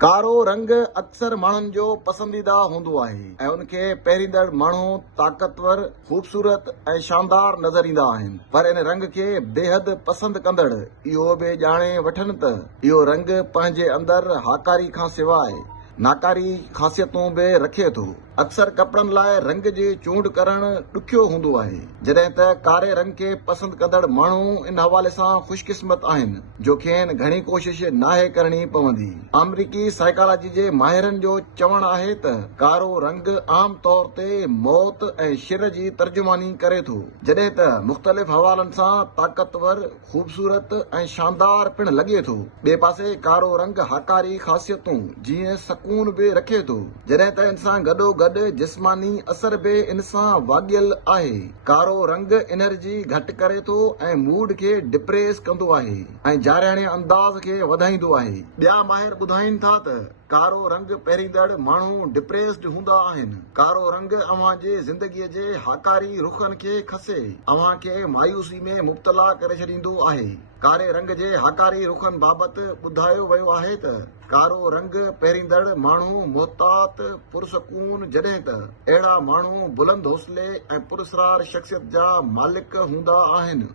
कारो रंग अक्सर माण्हुनि जो पसंदीदा हूंदो आहे ऐं उनखे पहिरींदड़ माण्हू ताक़तवर, ख़ूबसूरत ऐं शानदार नज़र ईंदा आहिनि। पर इन रंग खे बेहद पसंदि कंदड़ इहो बि ॼाणे वठनि त इहो रंग पंहिंजे अंदरि हाकारी खां सवाइ नाकारी ख़ासियतूं बि रखे थो। अक्सर कपड़नि लाइ रंग जी चूंड करणु ॾुखियो हूंदो आहे, जॾहिं त कारे रंग खे पसंदि कंदड़ माण्हू इन हवाले सां ख़ुशकिस्मत आहिनि जो खेनि घणी कोशिश नाहे करणी पवंदी। अमरीकी साइकोलॉजी जे माहिरनि जो चवणु आहे त कारो रंग आम तौर ते मौत ऐं शिर जी तर्जुमानी करे थो, जॾहिं त मुख़्तलिफ़ हवालनि सां ताक़तवर, ख़ूबसूरत ऐं शानदार पिणु लॻे थो। ॿिए पासे कारो रंग हाकारी ख़ासियतूं जीअं सकून बि रखे थो, जॾहिं त इन सां गॾोगॾु जिस्मानी असर बि इन सां वाॻियल आहे। कारो रंग एनर्जी घटि करे थो ऐं मूड खे डिप्रेस कंदो आहे ऐं जारियाणे अंदाज़ खे वधाईंदो आहे। ॿिया माहिर ॿुधाइनि था त कारो रंग पहिरींदड़ माण्हू डिप्रेस्ड हूंदा आहिनि। कारो रंग अव्हां जे ज़िंदगीअ जे हाकारी रुखनि खे खसे, अव्हां खे मायूसी में मुब्तला करे छॾींदो आहे। कारे रंग जे हाकारी रुखनि बाबति ॿुधायो वियो आहे त कारो रंग पहिरींदड़ माण्हू मुहतात, पुरसकून, जॾहिं त अहिड़ा माण्हू बुलंद हौसले ऐं पुरस्रार शख़्सियत जा मालिक हूंदा आहिनि।